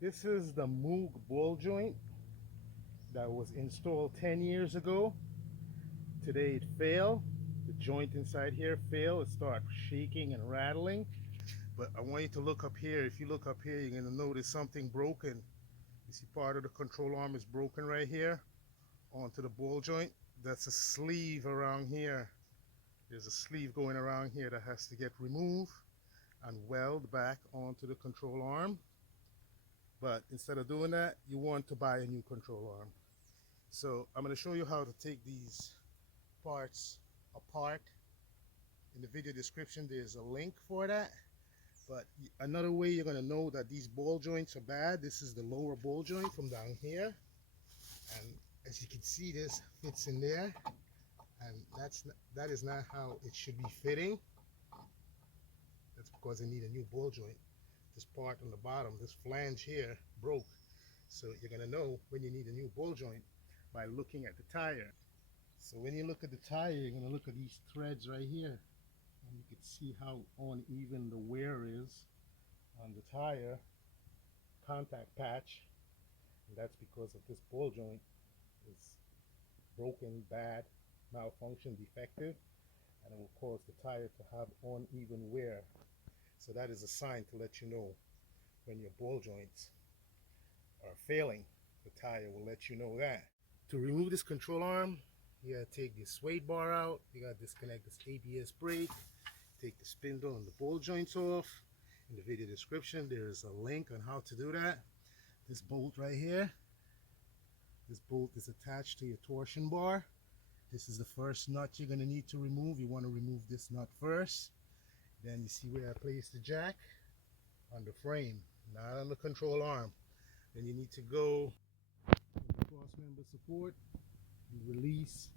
This is the Moog ball joint that was installed 10 years ago. Today it failed. The joint inside here failed. It started shaking and rattling. But I want you to look up here. If you look up here, you're going to notice something broken. You see part of the control arm is broken right here onto the ball joint. That's a sleeve around here. There's a sleeve going around here that has to get removed and weld back onto the control arm. But instead of doing that, you want to buy a new control arm. So I'm going to show you how to take these parts apart. In the video description there's a link for that. But another way you're going to know that these ball joints are bad, this is the lower ball joint from down here, and as you can see, this fits in there, and that is not how it should be fitting. That's because I need a new ball joint. This part on the bottom, this flange here, broke. So you're going to know when you need a new ball joint by looking at the tire. So when you look at the tire, you're going to look at these threads right here, and you can see how uneven the wear is on the tire contact patch, and that's because of this ball joint is broken, bad, malfunction, defective, and it will cause the tire to have uneven wear. So that is a sign to let you know when your ball joints are failing. The tire will let you know that. To remove this control arm, you gotta take this sway bar out, you gotta disconnect this ABS brake, take the spindle and the ball joints off. In the video description there is a link on how to do that. This bolt right here, this bolt is attached to your torsion bar. This is the first nut you're going to need to remove. You want to remove this nut first. Then you see where I placed the jack on the frame, not on the control arm. Then you need to go in the cross member support and release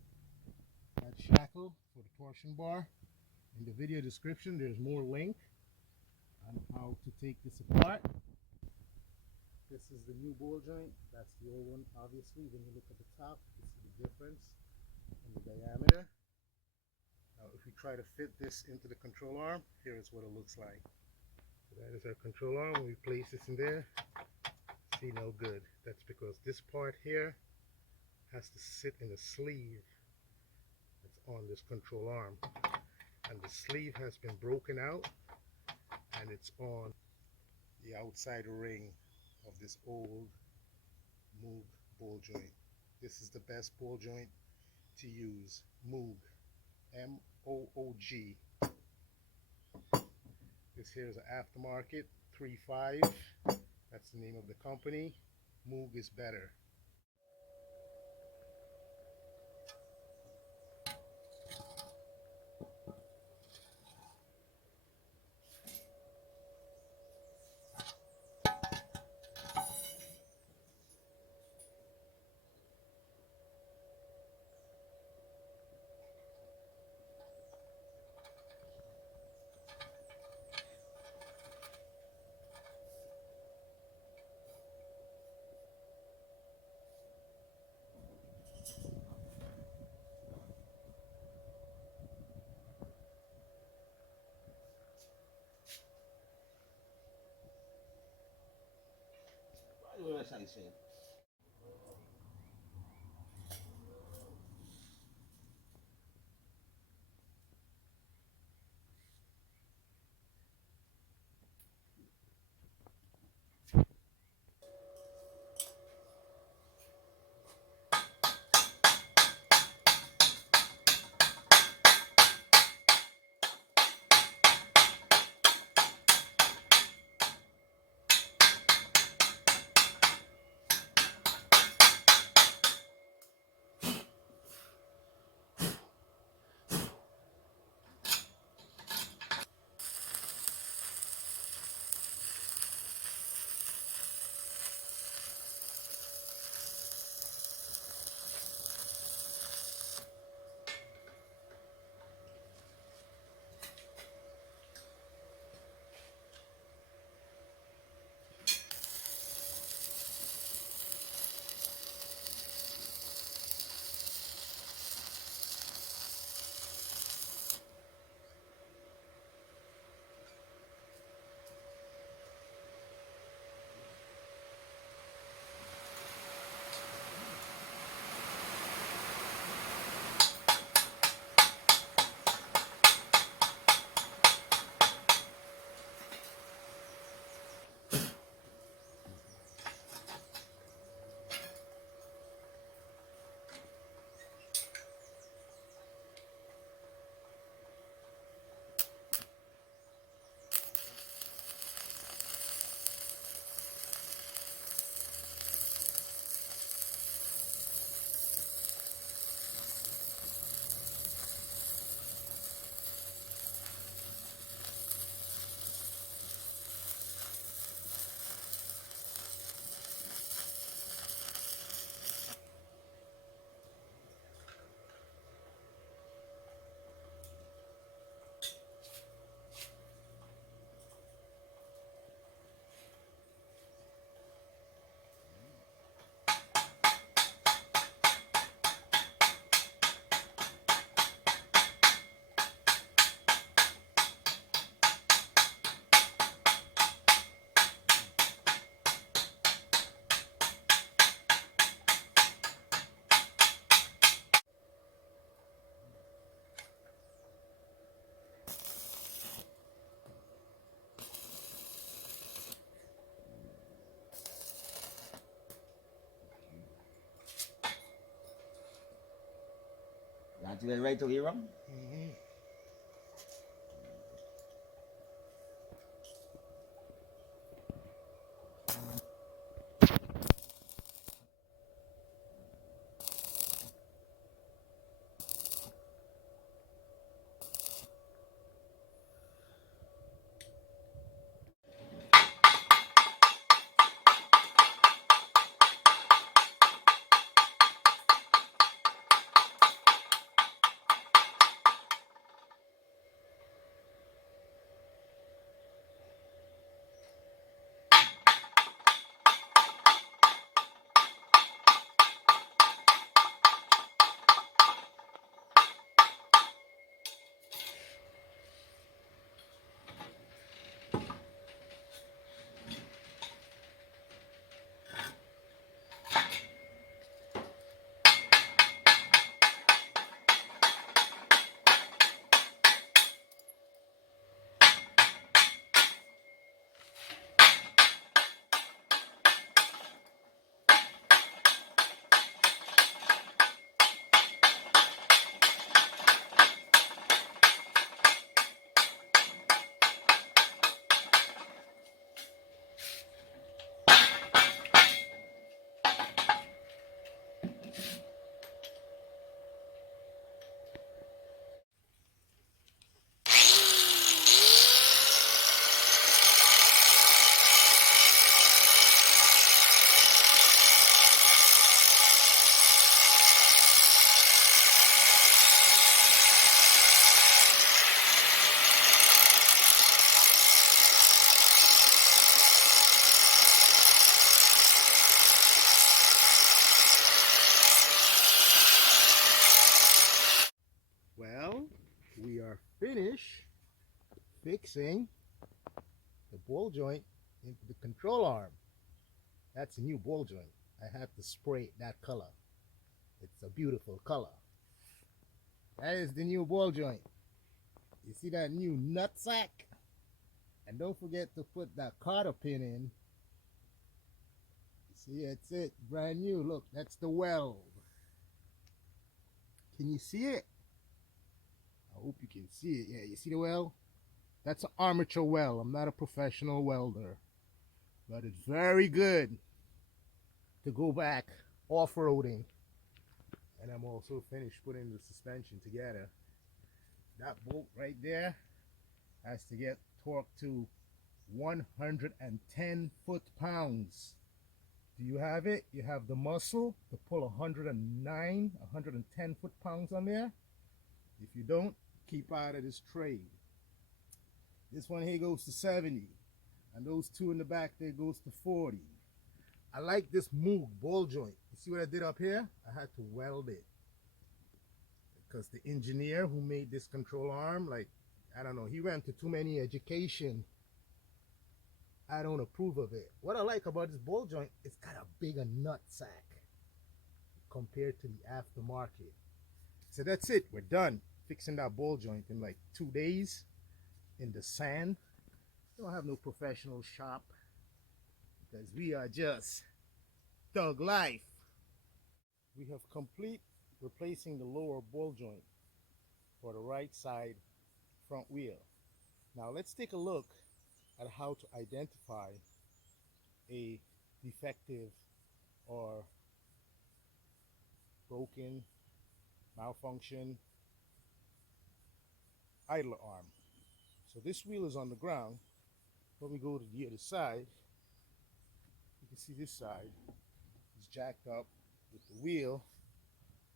that shackle for the torsion bar. In the video description there's more link on how to take this apart. This is the new ball joint, that's the old one. Obviously when you look at the top you see the difference in the diameter. Now if we try to fit this into the control arm, here is what it looks like. So that is our control arm. When we place this in there, see, no good. That's because this part here has to sit in the sleeve that's on this control arm, and the sleeve has been broken out and it's on the outside ring of this old Moog ball joint. This is the best ball joint to use. Moog, M-O-O-G. This here is an aftermarket 3.5. That's the name of the company. Moog is better. What was I saying? Until you're ready to hear them. Mm-hmm. Well, we are finished fixing the ball joint into the control arm. That's a new ball joint. I have to spray it that color. It's a beautiful color. That is the new ball joint. You see that new nut sack? And don't forget to put that cotter pin in. See, that's it. Brand new. Look, that's the weld. Can you see it? I hope you can see it. Yeah, you see the weld? That's an armature weld. I'm not a professional welder, but it's very good to go back off-roading. And I'm also finished putting the suspension together. That bolt right there has to get torqued to 110 foot-pounds. Do you have it? You have the muscle to pull 110 foot-pounds on there? If you don't, keep out of this trade. This one here goes to 70, and those two in the back there goes to 40. I like this Moog ball joint. You see what I did up here? I had to weld it because the engineer who made this control arm, like, I don't know, he went to too many education. I don't approve of it. What I like about this ball joint, it's got a bigger nut sack compared to the aftermarket. So that's it. We're done fixing that ball joint in like 2 days in the sand. We don't have no professional shop because we are just thug life. We have complete replacing the lower ball joint for the right side front wheel. Now let's take a look at how to identify a defective or broken, malfunction idler arm. So this wheel is on the ground. When we go to the other side, you can see this side is jacked up with the wheel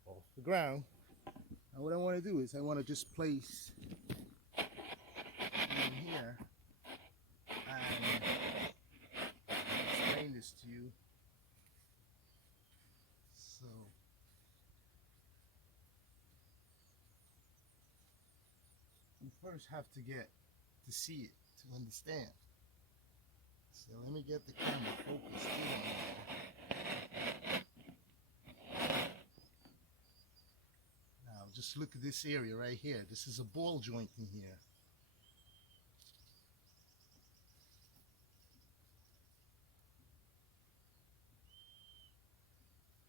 off the ground. And what I want to do is I want to just place in here and explain this to you. So you first have to get to see it to understand. So let me get the camera focused in on there. Now just look at this area right here. This is a ball joint in here.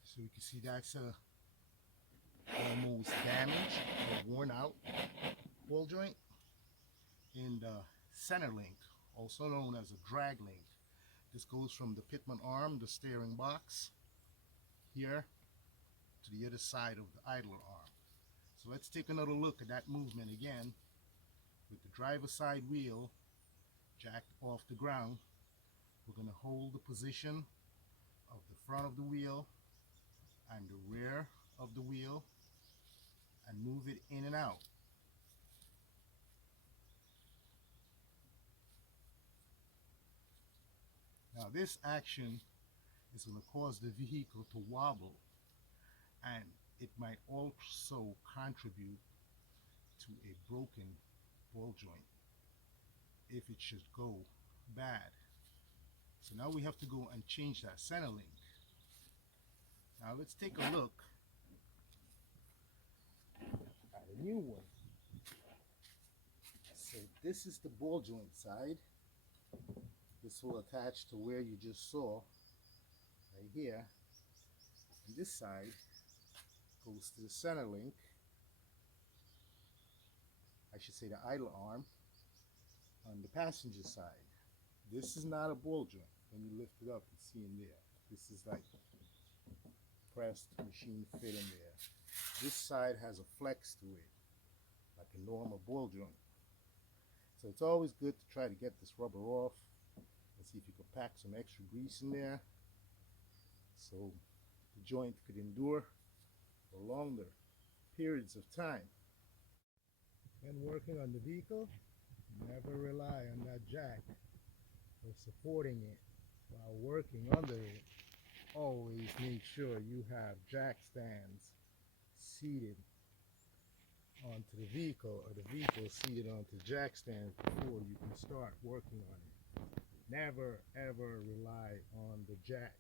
So you can see that's a most damaged or worn out ball joint in the center link, also known as a drag link. This goes from the pitman arm, the steering box, here to the other side of the idler arm. So let's take another look at that movement again. With the driver's side wheel jacked off the ground, we're going to hold the position of the front of the wheel and the rear of the wheel and move it in and out. Now this action is going to cause the vehicle to wobble, and it might also contribute to a broken ball joint if it should go bad. So now we have to go and change that center link. Now let's take a look at a new one. So this is the ball joint side. This will attach to where you just saw, right here. And this side goes to the center link. I should say the idle arm on the passenger side. This is not a ball joint. When you lift it up, you see in there. This is like pressed machine fit in there. This side has a flex to it, like a normal ball joint. So it's always good to try to get this rubber off and see if you can pack some extra grease in there so the joint could endure for longer periods of time. When working on the vehicle, never rely on that jack for supporting it while working under it. Always make sure you have jack stands seated onto the vehicle, or the vehicle seated onto jack stands before you can start working on it. Never ever rely on the jack